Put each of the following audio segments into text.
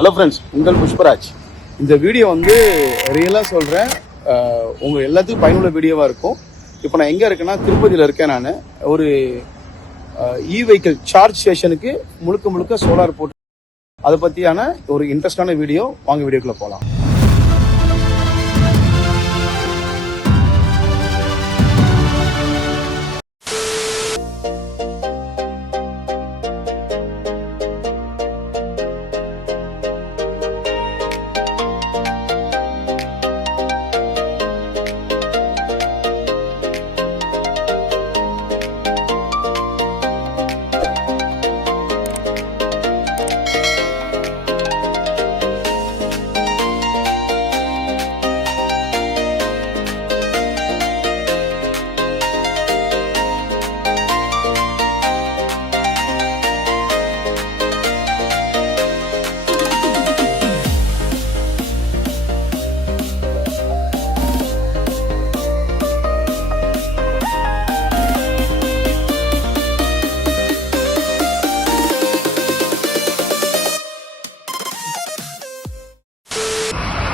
Hello friends, உங்கள் புஷ்பராஜ். இந்த video வந்து ரியலாக சொல்கிறேன், உங்கள் எல்லாத்துக்கும் பயனுள்ள வீடியோவாக இருக்கும். இப்போ நான் எங்கே இருக்கேன்னா திருப்பதியில் இருக்கேன். நான் ஒரு வெஹிக்கிள் சார்ஜ் ஸ்டேஷனுக்கு முழுக்க சோலார் போட்டு அதை பற்றியான ஒரு இன்ட்ரெஸ்டான வீடியோ. வாங்க வீடியோக்குள்ளே போகலாம்.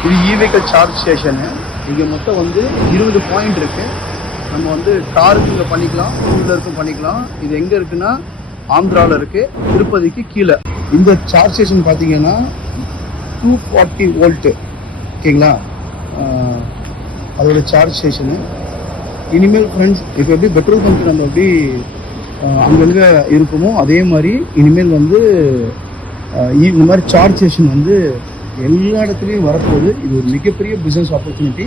இது வெஹிக்கிள் சார்ஜ் ஸ்டேஷனு. இங்கே மொத்தம் வந்து 20 பாயிண்ட் இருக்குது. நம்ம வந்து காருக்கு இங்கே பண்ணிக்கலாம், டூ வீலருக்கும் பண்ணிக்கலாம். இது எங்கே இருக்குன்னா ஆந்திராவில் இருக்குது, திருப்பதிக்கு கீழே. இந்த சார்ஜ் ஸ்டேஷன் பார்த்தீங்கன்னா 240 வோல்ட்டு. ஓகேங்களா, அதோட சார்ஜ் ஸ்டேஷனு. இனிமேல் ஃப்ரெண்ட்ஸ், இப்போ எப்படி பெட்ரோல் பங்க் நம்ம எப்படி அங்கங்கே இருக்குமோ அதே மாதிரி இனிமேல் வந்து இந்த மாதிரி சார்ஜ் ஸ்டேஷன் வந்து எல்லா இடத்துலையும் வரப்போகுது. இது ஒரு மிகப்பெரிய பிஸ்னஸ் ஆப்பர்ச்சுனிட்டி.